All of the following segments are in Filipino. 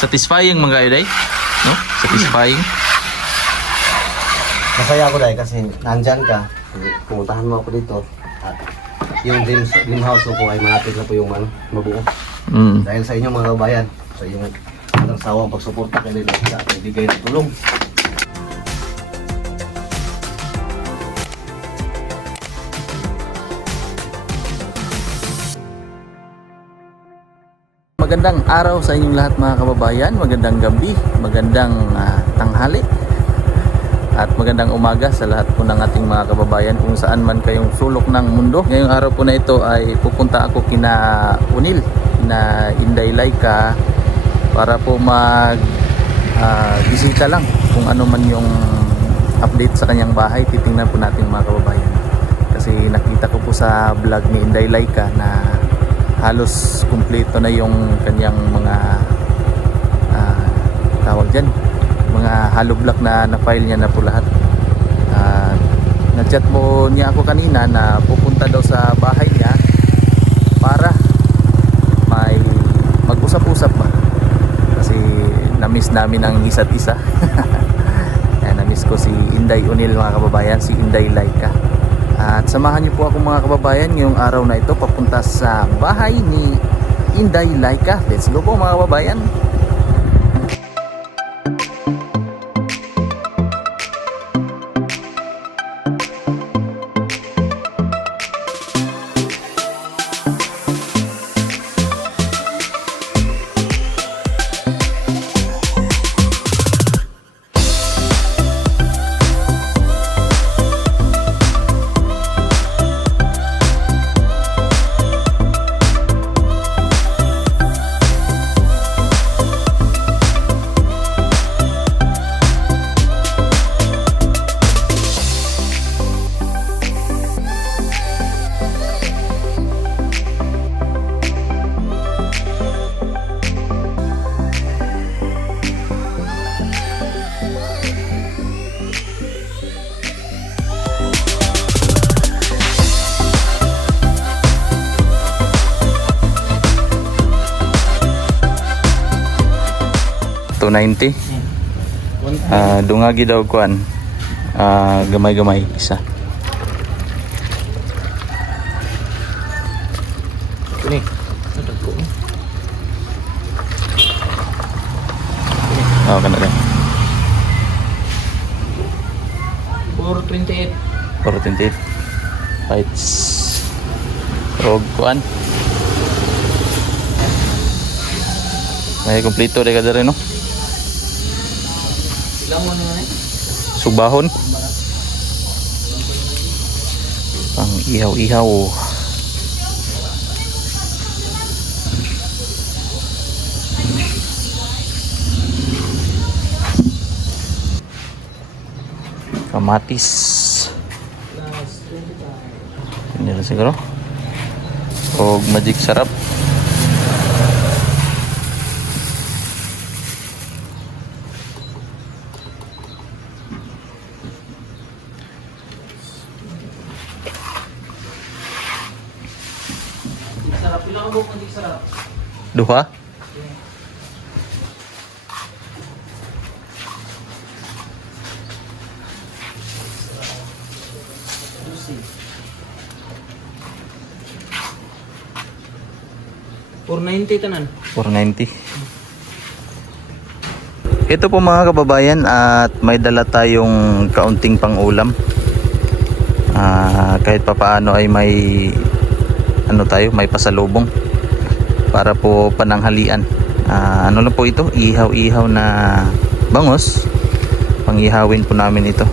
Satisfying mga kayo day, no? Satisfying. Masaya ako dahil kasi nandyan ka. Pumuntahan mo ako dito. At yung dream house ko ay malapit na po yung mabuo. Dahil sa inyo mga kabayan, sa inyong walang sawang pagsuporta kay Lilo sa ibigay ng tulong. Magandang araw sa inyong lahat mga kababayan, magandang gabi, magandang tanghali at magandang umaga sa lahat po ng ating mga kababayan kung saan man kayong sulok ng mundo. Ngayong araw po na ito ay pupunta ako kina Unil, kina Inday Laika para po bisita lang kung ano man yung update sa kanyang bahay. Titingnan po natin mga kababayan kasi nakita ko po sa vlog ni Inday Laika na halos kumpleto na yung kanyang mga tawag dyan, mga hollow block na na-file niya na po lahat. Na-chat mo niya ako kanina na pupunta daw sa bahay niya para may mag-usap-usap ba kasi na-miss namin ang isa't isa. Na-miss ko si Inday Unil mga kababayan, si Inday Laika. At samahan niyo po ako mga kababayan ngayong araw na ito papunta sa bahay ni Inday Laika. Let's go po mga kababayan. $290. Dungagi daw kuan. Gamay-gamay isa. Ini. Kana lang. 428. 428. Fights. Rog kuan. May kompleto de kada rin no. Lamon naman Sugbahon. Pang ihaw-ihaw. Kamatis. Hindi na siguro. O magic sarap. sarap. Ilang abok hindi sarap. Duha. $490 tanan. 490. Ito po mga kababayan at may dala tayong kaunting pang-ulam. Kahit papaano ay may may pasalubong para po pananghalian. Lang po ito, ihaw-ihaw na bangos. Pang-ihawin po namin ito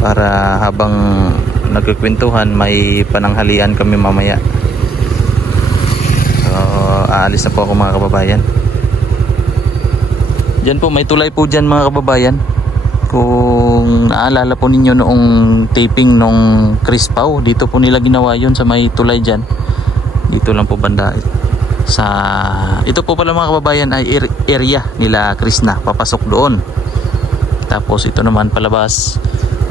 para habang nagkukwentuhan may pananghalian kami mamaya. Aalis na po ako mga kababayan. Diyan po may tulay po dyan mga kababayan. Kung naalala po ninyo noong taping nung Chris Pau, dito po nila ginawa yun sa may tulay dyan. Dito lang po banda. Ito po pala mga kababayan ay area nila Chris na. Papasok doon. Tapos ito naman palabas.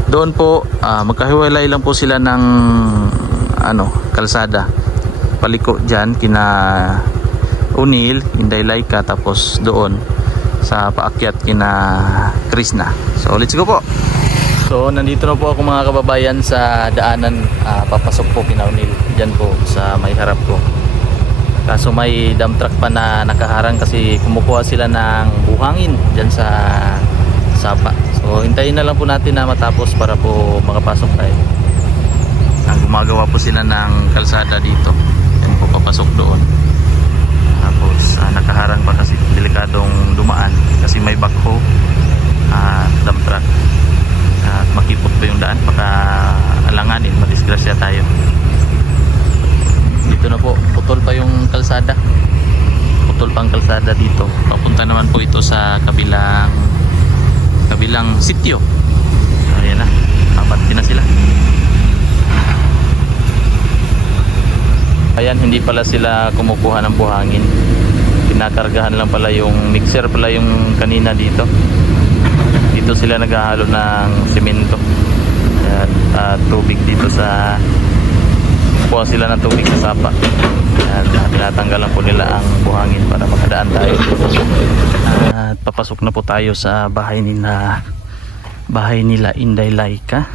Doon po magkahiwalay lang po sila ng kalsada. Paliko dyan kina Unil, Inday Laika, tapos doon sa paakyat kina Krishna. So let's go po. So nandito na po ako mga kababayan sa daanan, papasok po kina Unil. Diyan po sa may harap ko. Kaso may dump truck pa na nakaharang kasi kumukuha sila ng buhangin diyan sa sapa. So hintayin na lang po natin na matapos para po makapasok tayo. Gumagawa po sila ng kalsada dito. Yan po papasok doon. Tapos nakaharang pa kasi delikadong dumaan kasi may backhoe, dump truck. At makipot pa yung daan, baka alanganin, madisgrasya tayo. Dito na po, putol pa yung kalsada. Putol pang kalsada dito. Papunta naman po ito sa kabilang sityo. So ayan na, abante na sila. Ayan, hindi pala sila kumukuha ng buhangin. Pinakargahan lang pala yung mixer pala yung kanina dito. Dito sila naghahalo ng semento at tubig dito sa kuha sila ng tubig sa sapa. At tinatanggalan po nila ang buhangin para makadaan tayo. At papasok na po tayo sa bahay nila Inday Laika.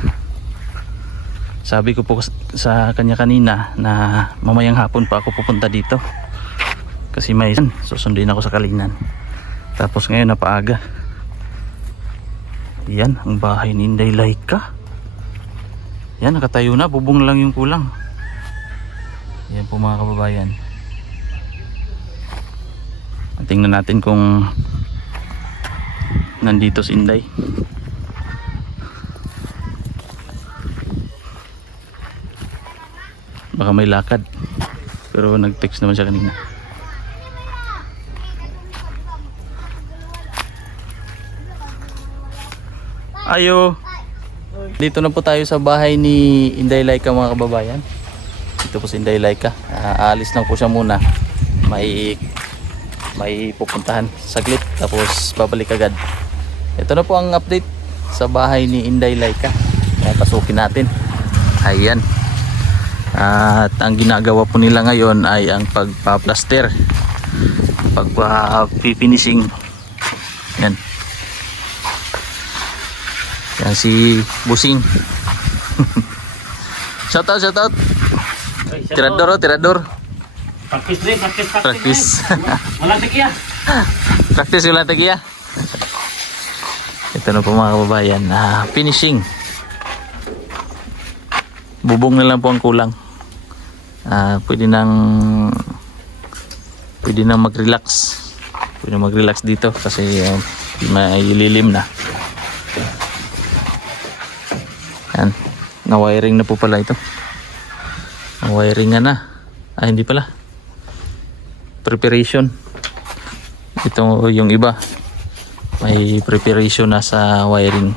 Sabi ko po sa kanya kanina na mamayang hapon pa ako pupunta dito kasi may susunduin ako sa Kalinan. Tapos ngayon napaaga. Yan ang bahay ni Inday Laika. Yan, nakatayo na, bubong lang yung kulang. Yan po mga kababayan. Tingnan natin kung nandito si Inday. Baka may lakad, pero nag-text naman siya kanina. Ayo. Dito na po tayo sa bahay ni Inday Laika mga kababayan. Dito po si Inday Laika. Aalis lang po siya muna. May pupuntahan saglit tapos babalik agad. Ito na po ang update sa bahay ni Inday Laika. Kaya pasukin natin. Ayan. At ang ginagawa po nila ngayon ay ang pagpa-plaster, pagpa-finishing. Yan. Yan si Busing. Shout out. Tirador. Practice. Walang tekiya. Practice walang tekiya. Ito na po mga kababayan. Finishing. Bubong na lang po ang kulang. Pwede nang mag-relax. Pwede mag-relax dito kasi may lilim na. Yan. Na-wiring na po pala ito. Na-wiring na. Hindi pala. Preparation. Ito yung iba. May preparation na sa wiring.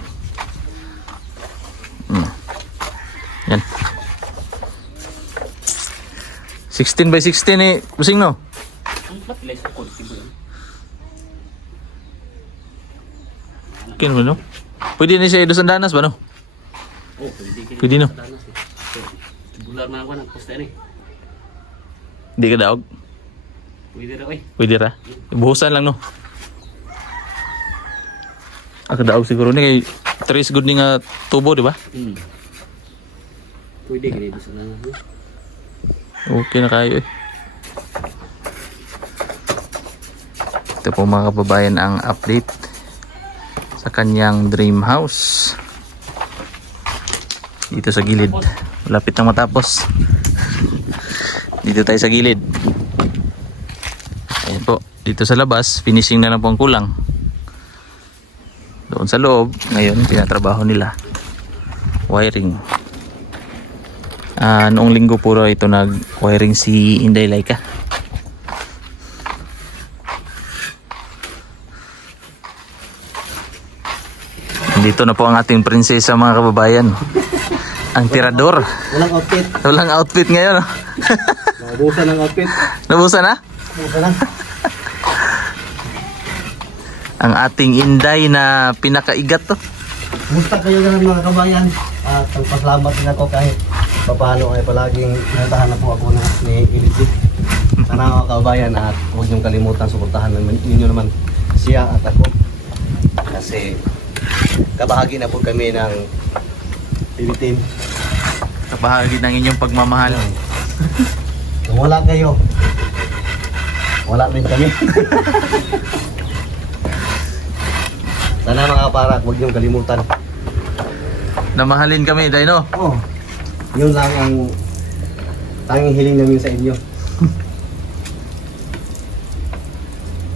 Yan. 16 by 16 eh. Busing no? Kino ba no? Pwede na siya idosan danas ba no? Oh, pwede no? Bular na ako ng posta ni. Hindi ka daog? Pwede ra oy. Pwede ra? Buhusan lang no? Ako daog siguro ni kay tres good ni nga tubo di ba? Pwede gani sa nana. Okay na kayo eh. Ito po mga kababayan ang update sa kanyang dream house. Dito sa gilid. Malapit na matapos. Dito tayo sa gilid. Ayan po. Dito sa labas, finishing na lang po ang kulang. Doon sa loob, ngayon tinatrabaho nila. Wiring. Noong linggo puro ito nag-wiring si Inday Laika. Dito na po ang ating prinsesa mga kababayan. Ang tirador. Walang outfit. Walang outfit ngayon. Nabusan ng outfit. Nabusan na? Nabusan lang. Ang ating Inday na pinakaigat to. Musta kayo na mga kabayan. At nagpasalamat din ako kahit paano ay palaging natahan na po ako ni Elizabeth. Sana mga kabayan at huwag niyong kalimutan suportahan ninyo naman siya at ako. Kasi kabahagi na po kami ng TV team. Kabahagi ng inyong pagmamahal. Kung wala kayo, wala rin kami. Sana mga kaparak, huwag niyong kalimutan. Namahalin kami, Dino. Oh, yun lang ang tanging hiling namin sa inyo.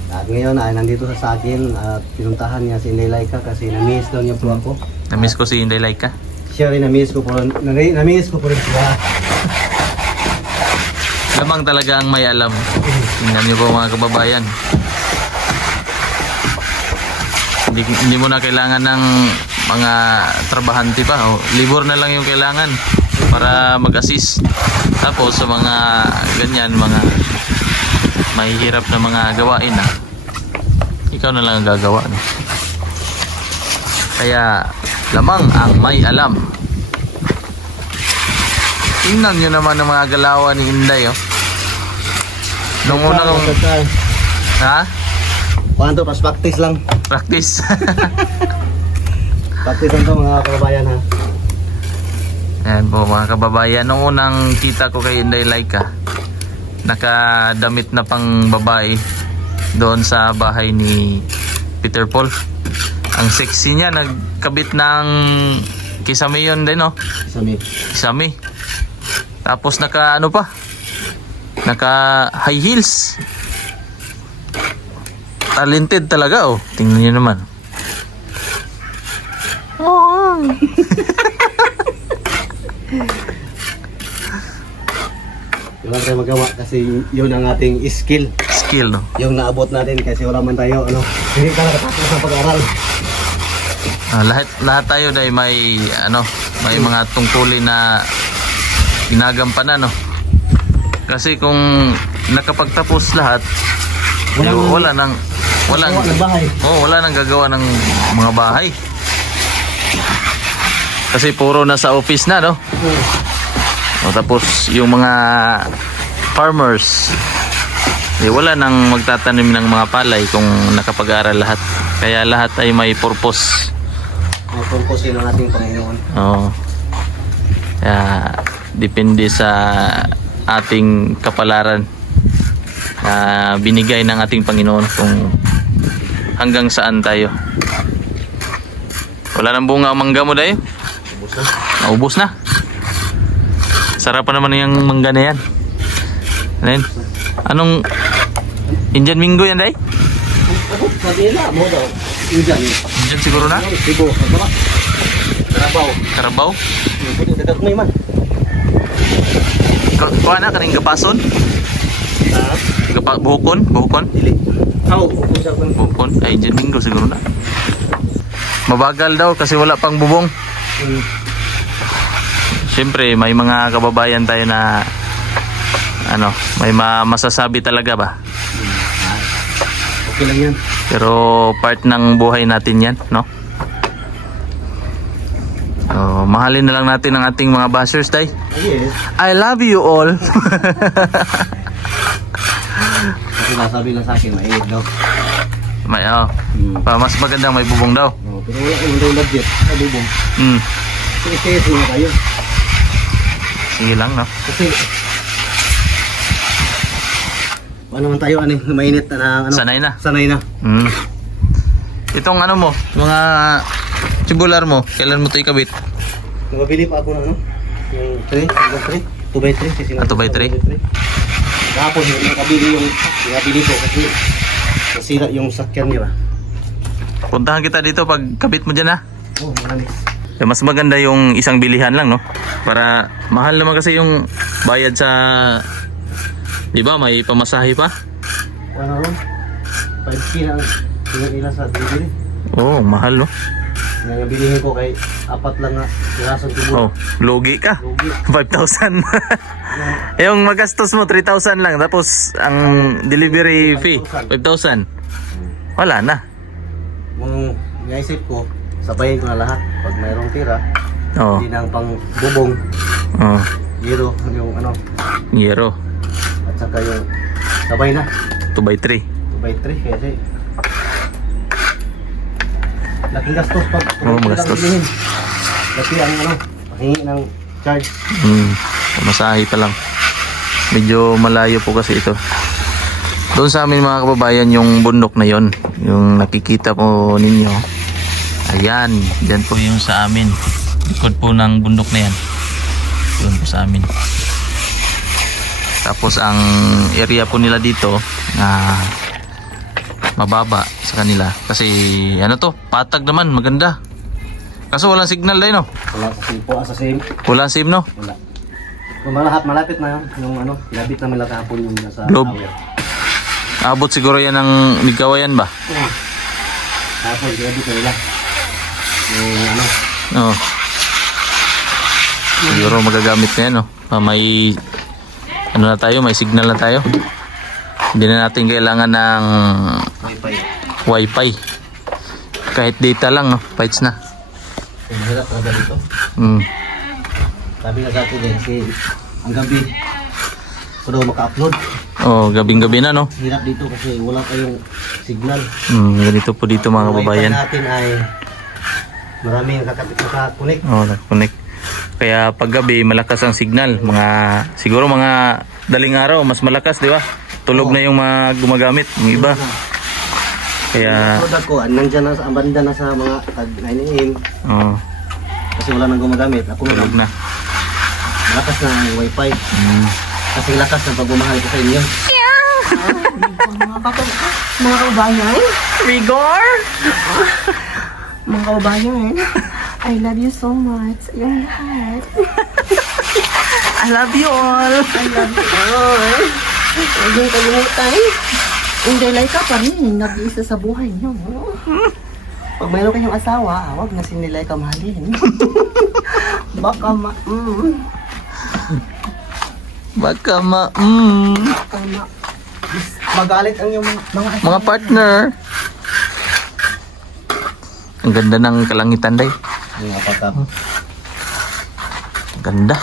At ngayon ay nandito sa akin at pinuntahan niya si Inday Laika kasi na-miss daw niya po ako. Namiss ko si Inday Laika. Siya rin na-miss ko po rin siya. Lamang talaga ang may alam. Tingnan niyo po mga kababayan. Hindi mo na kailangan ng mga trabahante pa. O, libur na lang yung kailangan para mag-assist. Tapos sa mga ganyan, mga mahihirap na mga gawain na ikaw na lang ang gagawa, no? Kaya lamang ang may alam. Tingnan nyo naman ang mga galawan ni Inday, oh. Nung una kong... Ha? Kuanto, pas practice lang. Practice. Practice lang to mga kababayan ha. Ayan po mga kababayan. Nung unang kita ko kay Inday Laika, nakadamit na pang babae doon sa bahay ni Peter Paul. Ang sexy niya, nagkabit ng kisame yun din, no? Kisame. Tapos naka ano pa? Naka high heels. Talented talaga, oh. Tingnan niyo naman. Oh. Wala tayo magawa kasi yun ang ating skill. Skill, no? Yung naabot natin kasi wala man tayo, hindi ka nakatapos sa pag-aaral. Lahat tayo dahil may may mga tungkulin na ginagampanan, no? Kasi kung nakapagtapos lahat, wala nang bahay. wala nang gagawa ng mga bahay. Kasi puro na sa office na, no? O, tapos yung mga farmers, wala nang magtatanim ng mga palay kung nakapag-aral lahat. Kaya lahat ay may purpose. May purpose yun ang ating Panginoon. Oo. Kaya depende sa ating kapalaran na binigay ng ating Panginoon kung hanggang saan tayo. Wala nang bunga ang mangga mo dayo? Naubos na. Sarap pa naman yung mangga na yan. Then, anong Indian Mingo yan, day? Sabi na mo daw. Indian. Indian siguro na? Sibo. Karabaw. Karabaw? Pwede dagat mo man. Kuha na, kaning gapason? Buhukon? Buhukon? Dili. Buhukon? Ay, Indian Mingo siguro na. Mabagal daw kasi wala pang bubong. Siyempre, may mga kababayan tayo na may masasabi talaga ba? Okay lang yan. Pero part ng buhay natin yan, no? So, mahalin na lang natin ang ating mga bashers, tay. Yes. I love you all. Kasi nasabi lang sa akin, mainit daw. May, mas magandang may bubong daw. Pero wala kang daw budget sa bubong. Kasi na tayo. Sige lang, no? Kasi ano naman tayo, mainit na Sanay na. Sanay na. Itong mo, mga tubular mo, kailan mo ito ikabit? Nababili pa ako ng yung 2x3. 2x3? Tapos yung nakabili ko kasi nasira yung sakyan niya ba. Puntahan kita dito pag kabit mo dyan, ha? Oh, maraming. Mas maganda yung isang bilihan lang, no? Para mahal naman kasi yung bayad sa, di ba, may pamasahe pa? Ano ron? 5K lang ilan sa delivery. Oo, mahal, no? Nabilihin ko kay apat lang nga pirasong tubo. Oh, logi ka. Lugi. 5,000. Yung magastos mo 3,000 lang, tapos ang delivery fee 5,000. Wala na. Kung naisip ko, sabayin ko na lahat. Pag mayroong tira, Oh. hindi nang pang bubong, Oh, zero, yung Yero. at saka yung Sabay na. 2x3. 2x3 kasi laking gastos pag Oo, magastos. Laki ang ano, pahingi ng charge. Masahe pa lang. Medyo malayo po kasi ito. Doon sa amin mga kababayan, yung bundok na yon, yung nakikita po ninyo. Ayan, dyan po yung sa amin. Likod po ng bundok na yan. Doon po sa amin. Tapos ang area po nila dito na mababa sa kanila. Kasi ano to, patag naman, maganda. Kaso walang signal dahil no? Wala sa SIM po, sa SIM. Wala SIM no? Wala. Kung malapit na yun, yung ano, labit namin lang kahapon yung nasa Globe. tower. Abot siguro yan ng Migawayan ba? Kahapon, labit na nila. Yung ano, Oo. Siguro magagamit na yan no? May ano na tayo, may signal na tayo. Hindi na natin kailangan ng wifi. wifi. Kahit data lang no? Fights na. Ang hirap talaga dito. Sabi nga sa akin eh, kasi ang gabi, ko daw maka-upload. Oh, gabing-gabi na no? Hirap dito kasi wala kayong signal. Ganito po dito mga kababayan. Ang wifi natin ay maraming nakakonect. Oh, nag-connect. Kaya pag gabi malakas ang signal. Siguro mga daling araw mas malakas, di ba? Tulog na yung mga gumagamit, yung iba. Kaya Product ko, nandyan na sa banda na sa mga tag 9 AM oh, kasi wala nang gumagamit. Ako tulog na. na. Malakas na ang wifi. Kasi lakas ng pagmamahal ko sa inyo. Mga kababayan, Rigor! mga kababayan, I love you so much. Yung lahat. I love you all! I love you all. Huwag yung kalimutan. Enjoy life ka pa rin. Nag-iisa sa buhay niyo. Pag mayroon kayong asawa, huwag na sinilay ka mahalin. Baka Baka baka Magalit ang yung mga mga partner. Ang ganda ng kalangitan day. mga patap. Ang ganda.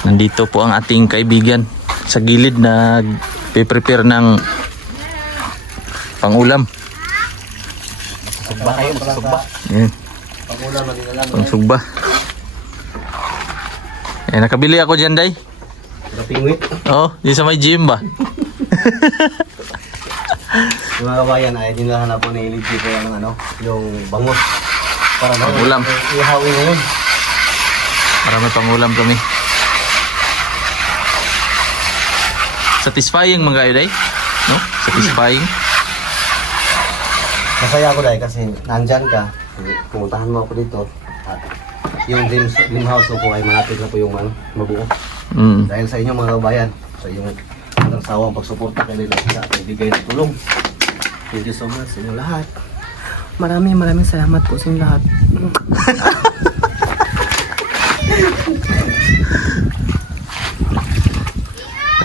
Nandito po ang ating kaibigan sa gilid na prepare ng pangulam. Sugba kayo, sugba. Yan, Pangulam na din alam. pangsugba. Nakabili ako dyan day. Kapingwit. Oh, di sa may gym ba? Yung mga kabayan ay dinlahan na po ni Lidji ko yung ano, yung bangus. Para na Pangulam. ihawin ngayon. Marami pangulam kami. Satisfying mga kayo day? No? Satisfying. Masaya ako dahil kasi nandyan ka. Pumuntahan mo ako dito. At yung dream house ko ay malapit na po yung ano, mabuo. Dahil sa inyo mga kabayan, sa inyong ang sawang pagsuporta kay nila sa ibigay ng tulong. Thank you so much sa inyo lahat. Maraming salamat po sa inyo lahat.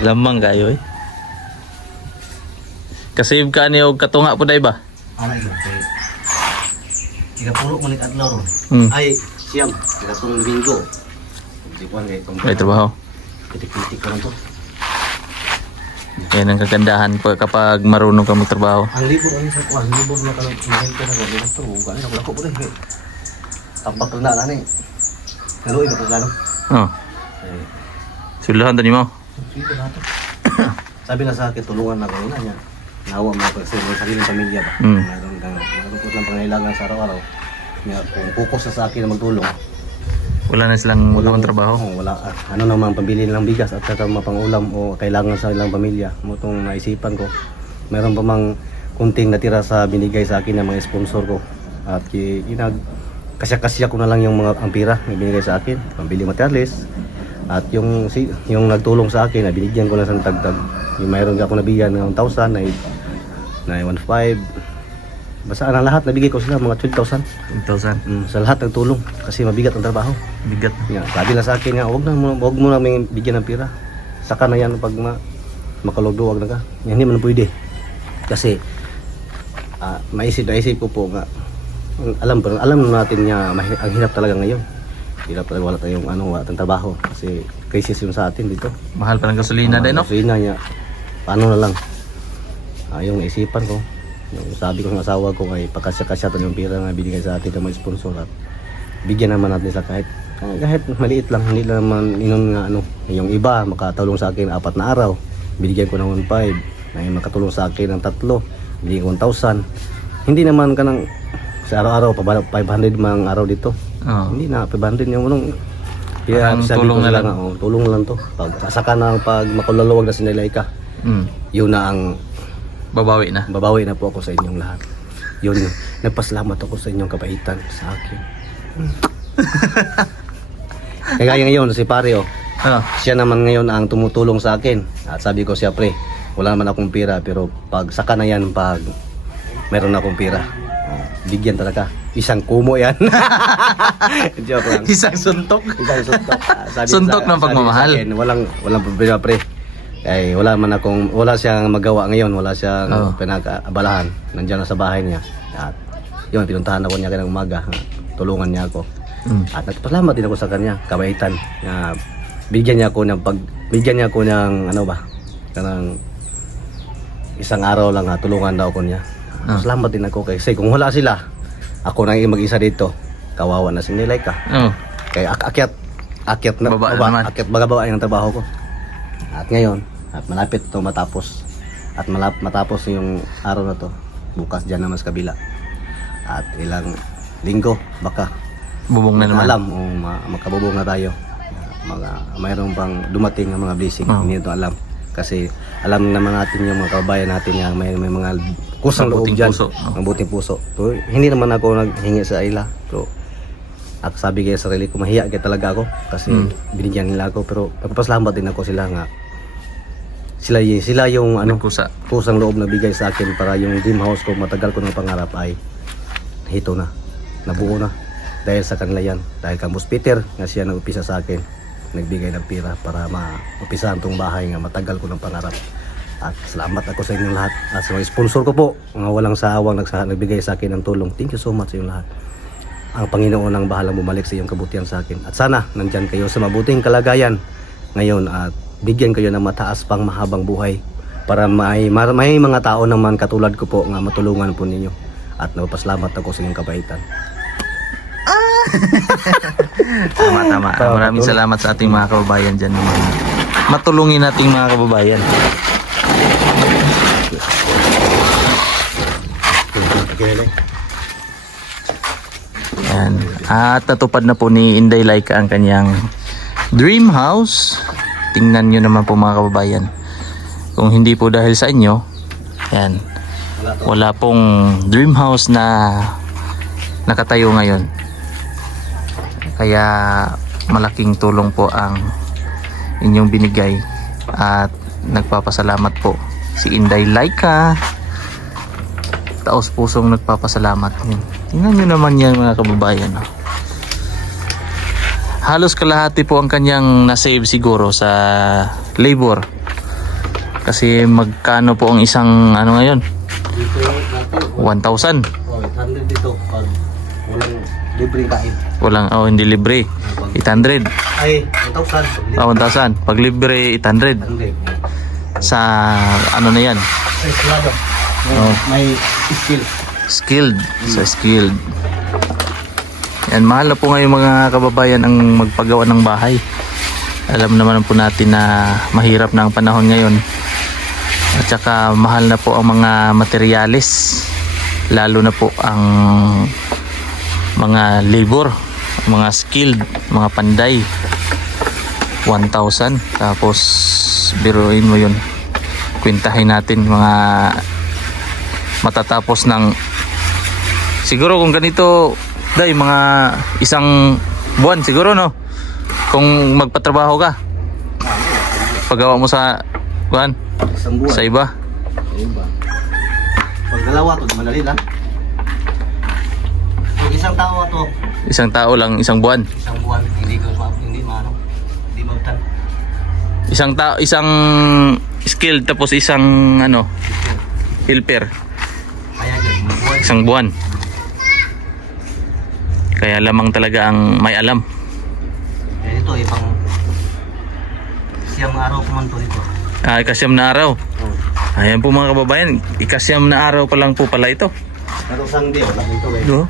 Lamang kayo eh. Kasave ka niyo og katunga po day ba? Ano yun? Ikapulo mo adlaw ron. Ay, siyam. Ikapulo linggo. Hindi ko May trabaho. Pitik-pitik ko lang to. Yan ang kagandahan kapag marunong ka magtrabaho. Ang libur ano sa kuwan, libur na kalang mahente na gawin ito. Gano'n ako lako po rin. Tambak lang na eh. Naluin ako gano'n. Oh, sulahan tani mo. Dito na ito. Sabi na sa akin, tulungan na kayo na niya. Nawa mo ako kasi may sariling pamilya ba. Mayroon po lang pangailangan sa araw-araw. Kung focus na sa akin na magtulong, Wala na silang magawang trabaho. wala. Ano naman, pambili nilang bigas at saka mapangulam o kailangan sa ilang pamilya. Mo itong naisipan ko. Meron pa mang kunting natira sa binigay sa akin ng mga sponsor ko. At kasya-kasya ko na lang yung mga ampira na binigay sa akin. Pambili materialis. At yung nagtulong sa akin, binigyan ko na sa tagtag. Yung mayroon ako nabigyan ng 1,000, na 1,500. Basta ang lahat nabigay ko sila mga 12,000. 1,000. Sa lahat ng tulong kasi mabigat ang trabaho. Bigat. Sabi na sa akin nga, huwag mo na may bigyan ng pira. Saka na yan pag makalogdo, huwag na ka. Yan hindi man pwede. Kasi maisip ko po nga, alam natin nga ang hirap talaga ngayon. Hirap talaga, wala tayong wala tayong trabaho kasi crisis yung sa atin dito. Mahal pa ng gasolina din no? Gasolina niya. paano na lang. Yung isipan ko, yung sabi ko sa asawa ko ay pakasya-kasya to yung pira na binigay sa atin ng mga sponsor at bigyan naman natin sa kahit maliit lang, hindi lang naman inon nga ano. Yung iba makatulong sa akin 4 na araw, binigyan ko ng 1,500. May makatulong sa akin ng 3, binigyan ko 1,000. Hindi naman ka ng sa araw-araw, 500 mang araw dito. Oh. Hindi na, 500 yung unong. Parang tulong na lang. Tulong na lang to. Saka na pag makululuwag na sinilay ka, yun na ang Babawi na. babawi na po ako sa inyong lahat. Yun, nagpasalamat ako sa inyong kabaitan sa akin. Kaya ngayon, si pare siya naman ngayon ang tumutulong sa akin. At sabi ko siya, pre, wala naman akong pira, pero pag saka na yan, pag meron akong pira, bigyan talaga. Isang kumo yan. Joke lang. Isang suntok. Isang suntok. Suntok ng pagmamahal. Sabi sa akin, walang problema, pre. Ay wala siyang magawa ngayon, wala siyang pinag-abalahan. Nandiyan na sa bahay niya. At yun, pinuntahan ako niya kanang umaga. Tulungan niya ako. At nagpasalamat din ako sa kanya, kabaitan. Na bigyan niya ako ng ano ba? Kanang isang araw lang tulungan daw ko niya. Salamat din ako kasi kung wala sila, ako nang mag-isa dito. Kawawa na si Nilay ka. Kaya akyat na Baba akyat bagababa ang trabaho ko. At ngayon, at malapit to matapos. At matapos yung araw na to. Bukas dyan naman sa kabila. At ilang linggo baka Bubong na naman. alam o makabubong na tayo. Mayroon pang dumating ng mga blessing. Hindi ito alam. Kasi alam naman natin yung mga kababayan natin yung may mga kusang loob dyan. Mabuting puso. So, hindi naman ako naghingi sa ila. So, ako sabi kaya sa sarili ko, mahiya kaya talaga ako. Kasi binigyan nila ako. Pero nagpapasalamat din ako sila nga. Sila yung kusang loob na bigay sa akin para yung dream house ko, matagal ko ng pangarap ay hito na. Nabuo na. Dahil sa kanila yan. Dahil kang Boss Peter nga siya nag-upisa sa akin. Nagbigay ng pira para ma-upisahan tong bahay nga matagal ko ng pangarap. At salamat ako sa inyong lahat. At sa mga sponsor ko po, mga walang saawang nagbigay sa akin ng tulong. Thank you so much sa inyong lahat. Ang Panginoon ang bahalang bumalik sa iyong kabutihan sa akin. At sana nandyan kayo sa mabuting kalagayan ngayon at bigyan kayo ng mataas pang mahabang buhay para may mga tao naman katulad ko po nga matulungan po ninyo. At napasalamat ako sa inyong kabaitan. Tama. Maraming salamat sa ating mga kababayan dyan. Matulungin nating mga kababayan. Yan. At natupad na po ni Inday Laika ang kanyang dream house. Tingnan nyo naman po mga kababayan. Kung hindi po dahil sa inyo, yan, wala pong dream house na nakatayo ngayon. Kaya malaking tulong po ang inyong binigay at nagpapasalamat po si Inday Laika. Taos pusong nagpapasalamat. Tingnan nyo naman yan mga kababayan. Halos kalahati po ang kanyang na-save siguro sa labor. Kasi magkano po ang isang ano ngayon? 1,000. 100 dito pag walang libreng kain. Hindi libre. 800. Ay, 1,000. 1,000. Pag libre, 800. Sa ano na yan? Sa eskwado. May skill. Skilled. Sa skilled. Yan, mahal na po ngayon mga kababayan ang magpagawa ng bahay. Alam naman po natin na mahirap na ang panahon ngayon. At saka mahal na po ang mga materyales. Lalo na po ang mga labor, mga skilled, mga panday. 1,000. Tapos biruin mo yun. Kwentahin natin mga matatapos ng siguro kung ganito day mga isang buwan siguro no kung magpatrabaho ka paggawa mo sa kuan sa iba. Pag dalawa to madali lang. Pag isang tao lang isang buwan hindi mabtan. Isang skilled tapos isang helper. Isang buwan. Kaya lamang talaga ang may alam. Eh ito pang siyam araw kuman to dito. Kasyam na araw. Ayan po mga kababayan, ikasyam na araw pa lang po pala ito. Katong Sunday, wala dito guys. No?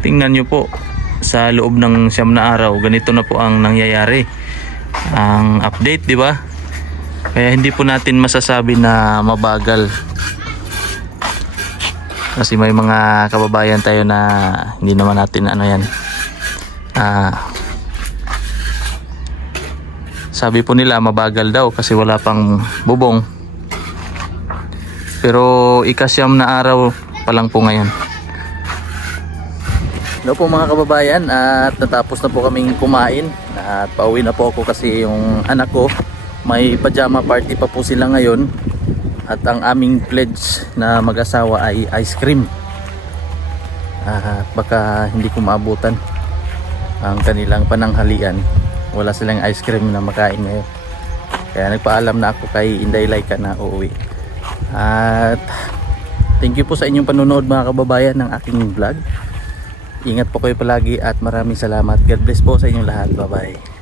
Tingnan nyo po, sa loob ng siyam na araw, ganito na po ang nangyayari. Ang update, di ba? Kaya hindi po natin masasabi na mabagal. Kasi may mga kababayan tayo na hindi naman natin ano yan. Sabi po nila mabagal daw kasi wala pang bubong. Pero ikasyam na araw pa lang po ngayon. Hello po mga kababayan, at natapos na po kaming kumain at pauwi na po ako kasi yung anak ko may pajama party pa po sila ngayon at ang aming pledge na mag-asawa ay ice cream. At baka hindi ko maabutan ang kanilang pananghalian, wala silang ice cream na makain ngayon, kaya nagpaalam na ako kay Inday Laika na uuwi. At thank you po sa inyong panonood mga kababayan ng aking vlog. Ingat po kayo palagi at maraming salamat. God bless po sa inyong lahat. Bye bye.